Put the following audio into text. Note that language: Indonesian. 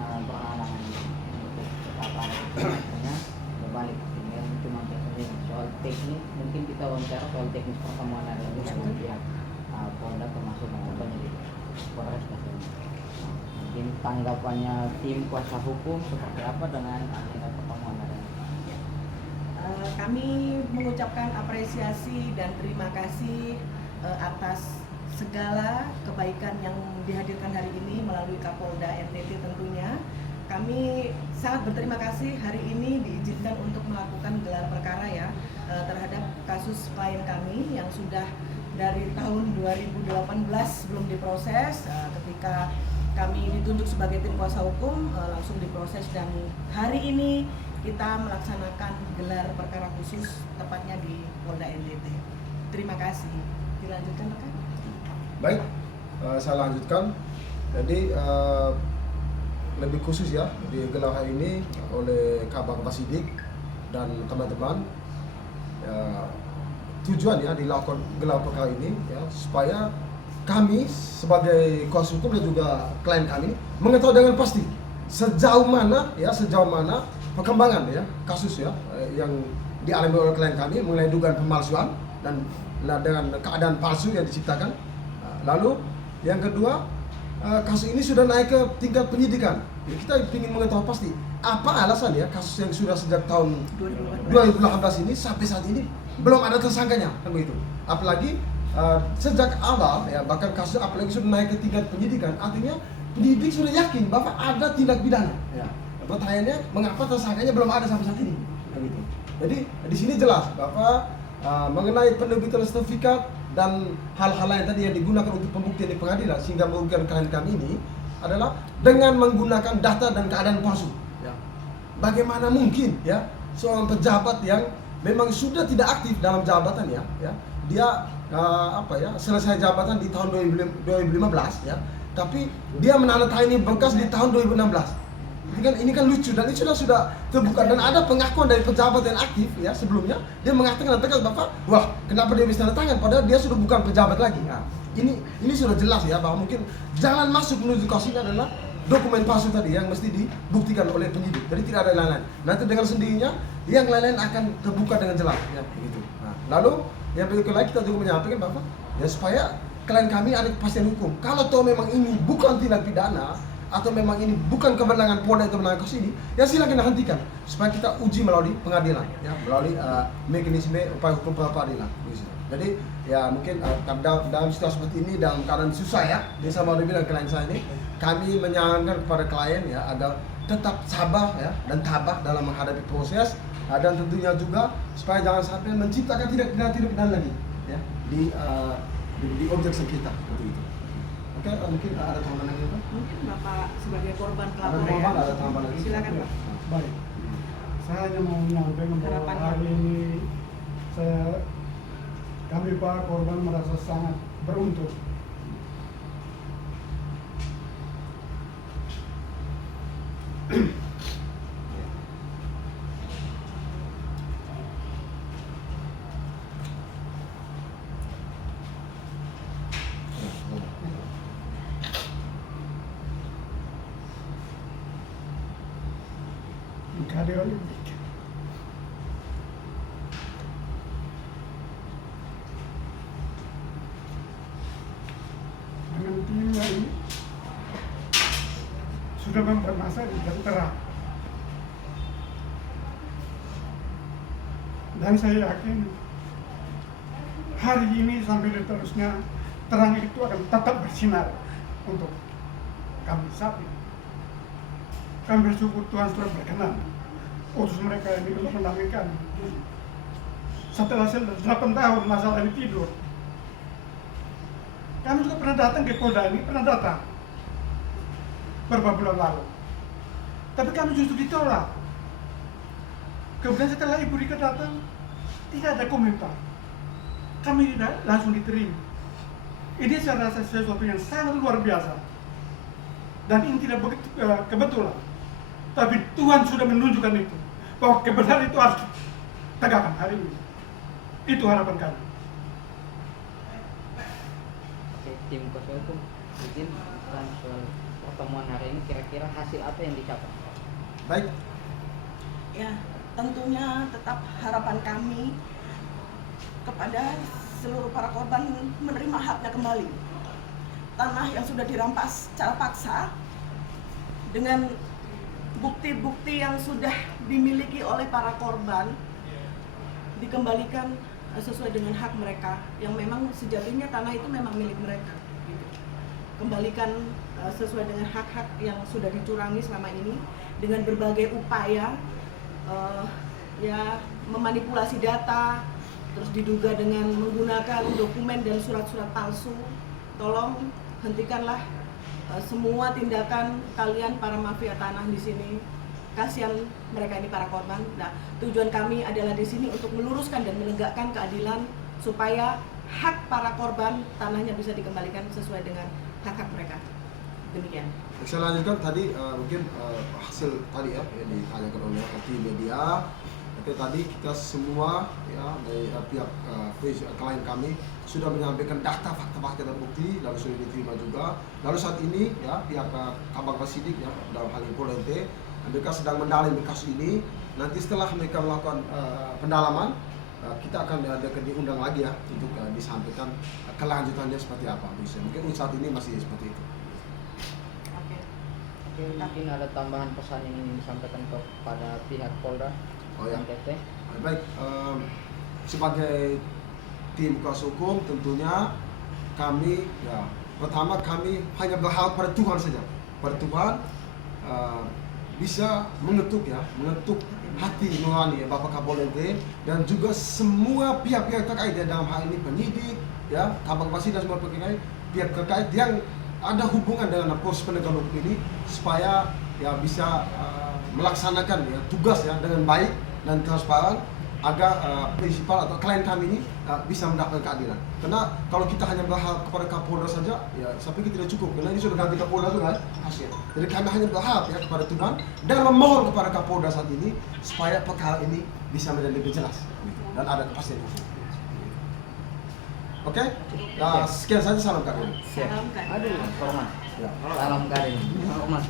berhalangan untuk apa namanya berbalik. Tinggal cuma soal teknis, mungkin kita wawancara soal teknis pertemuan hari ini dengan pihak Polda termasuk penyidik Polres Tasik. Mungkin tanggapannya tim kuasa hukum seperti apa dengan agenda pertemuan hari ini? Kami mengucapkan apresiasi dan terima kasih atas segala kebaikan yang dihadirkan hari ini melalui Kapolda NTT tentunya. Kami sangat berterima kasih hari ini diizinkan untuk melakukan gelar perkara ya terhadap kasus klien kami yang sudah dari tahun 2018 belum diproses. Ketika kami ditunjuk sebagai tim kuasa hukum langsung diproses, dan hari ini kita melaksanakan gelar perkara khusus tepatnya di Polda NTT. Terima kasih. Dilanjutkan rekan. Baik, saya lanjutkan. Jadi lebih khusus ya di gelar hari ini oleh Kabang Basidik dan teman-teman, tujuan ya dilakukan gelar perkara ini ya supaya kami sebagai kuasa hukum dan juga klien kami mengetahui dengan pasti sejauh mana perkembangan ya kasus ya yang dialami oleh klien kami mengenai dugaan pemalsuan dan dengan keadaan palsu yang diciptakan. Lalu yang kedua, kasus ini sudah naik ke tingkat penyidikan. Ya, kita ingin mengetahui pasti apa alasan ya kasus yang sudah sejak tahun 2018 ini sampai saat ini belum ada tersangkanya, kan begitu. Apalagi sejak awal ya, bahkan kasus apalagi sudah naik ke tingkat penyidikan, artinya penyidik sudah yakin bahwa ada tindak pidana. Ya. Pertanyaannya, mengapa tersangkanya belum ada sampai saat ini? Kan begitu. Jadi di sini jelas bahwa mengenai penerbitan sertifikat dan hal-hal lain tadi yang digunakan untuk pembuktian di pengadilan sehingga merugikan klien kami ini adalah dengan menggunakan data dan keadaan palsu. Ya. Bagaimana mungkin ya seorang pejabat yang memang sudah tidak aktif dalam jabatannya, ya dia selesai jabatan di tahun 2015 ya, tapi dia menandatangani berkas di tahun 2016. Ini kan lucu, dan ini sudah terbuka dan ada pengakuan dari pejabat yang aktif ya sebelumnya. Dia mengatakan tegas bapak, wah kenapa dia bisa tanda tangan padahal dia sudah bukan pejabat lagi. Nah, ini sudah jelas ya bahwa mungkin jalan masuk menuju kasus ini adalah dokumen palsu tadi yang mesti dibuktikan oleh penyidik. Jadi tidak ada lain-lain. Nanti dengan sendirinya yang lain-lain akan terbuka dengan jelas ya begitu. Nah, lalu yang berikut lagi kita juga menyampaikan bahwa ya supaya klien kami ada kepastian hukum. Kalau toh memang ini bukan tindak pidana atau memang ini bukan kewenangan Polda atau menangani kasus ini, ya silakan hentikan supaya kita uji melalui pengadilan, ya melalui mekanisme upaya hukum pra peradilan. Jadi ya mungkin dalam situasi seperti ini, dalam keadaan susah ya, dia sama bilang klien saya ini, kami menyarankan kepada klien ya agar tetap sabar ya dan tabah dalam menghadapi proses, dan tentunya juga supaya jangan sampai menciptakan tindak pidana lagi ya di objek sengketa seperti itu. Oke, mungkin ada tambahan lagi Pak? Mungkin Bapak sebagai korban pelapor ya. Ada tambahan lagi. Silakan Pak. Baik. Saya hanya mau menyampaikan bahwa hari ini kami para korban merasa sangat beruntung. Kehadiran dengan timnya ini sudah membuat masa dan terang, dan saya yakin hari ini sampai seterusnya terang itu akan tetap bersinar untuk kami saat ini. Kami bersyukur Tuhan sudah berkenan utus mereka ini untuk mendamaikan. Setelah 8 tahun masalah ini tidur, kami juga pernah datang ke Polda ini, pernah datang beberapa bulan lalu, tapi kami justru ditolak. Kemudian setelah Ibu Rika datang, tidak ada komentar, kami tidak langsung diterima. Ini saya rasa sesuatu yang sangat luar biasa, dan ini tidak begitu kebetulan. Tapi Tuhan sudah menunjukkan itu, bahwa kebenaran itu harus tegakkan hari ini. Itu harapan kami. Oke, tim kuasa hukum izin soal pertemuan pertemuan hari ini kira-kira hasil apa yang dicapai? Baik, Ya, tentunya tetap harapan kami kepada seluruh para korban menerima haknya kembali. Tanah yang sudah dirampas secara paksa dengan bukti-bukti yang sudah dimiliki oleh para korban dikembalikan sesuai dengan hak mereka yang memang sejatinya tanah itu memang milik mereka. Gitu. Kembalikan sesuai dengan hak-hak yang sudah dicurangi selama ini dengan berbagai upaya ya memanipulasi data, terus diduga dengan menggunakan dokumen dan surat-surat palsu. Tolong hentikanlah semua tindakan kalian para mafia tanah di sini. Kasihan mereka ini para korban. Nah, tujuan kami adalah di sini untuk meluruskan dan menegakkan keadilan supaya hak para korban tanahnya bisa dikembalikan sesuai dengan hak-hak mereka. Demikian. saya lanjutkan tadi mungkin hasil tadi ya yang ditanyakan oleh tim media. Oke, tadi kita semua ya dari pihak klien kami sudah menyampaikan data fakta-fakta dan bukti, lalu sudah diterima juga. Lalu saat ini ya pihak Kabang Sidik ya dalam hal ini Polda NT, mereka sedang mendalami kasus ini. Nanti setelah mereka melakukan pendalaman, kita akan diundang lagi ya untuk disampaikan kelanjutannya seperti apa. Mungkin saat ini masih seperti itu. Oke, mungkin ada tambahan pesan yang ingin disampaikan kepada pihak Polda Oh ya. NTT. Baik, sebagai tim kuasa hukum tentunya kami ya pertama kami hanya berharap pada Tuhan saja, pada Tuhan bisa mengetuk hati nurani ya Bapak Kapolda NT dan juga semua pihak-pihak terkait ya, dalam hal ini penyidik ya Kabang Pasi dan semua pihak terkait yang ada hubungan dengan proses penegakan hukum ini supaya ya bisa melaksanakan ya tugas ya dengan baik dan transparan agar prinsipal atau klien kami ini bisa mendapatkan keadilan. Karena kalau kita hanya berharap kepada Kapolda saja, ya saya pikir tidak cukup. Karena ini sudah ganti Kapolda juga hasil. Jadi kami hanya berharap ya kepada Tuhan dan memohon kepada Kapolda saat ini supaya perkara ini bisa menjadi lebih jelas dan ada kepastian hukum. Oke? Nah, sekian saja, salam karim. Siap. Salam, Kak. Aduh, hormat. Ya. Salam karim. Hormat.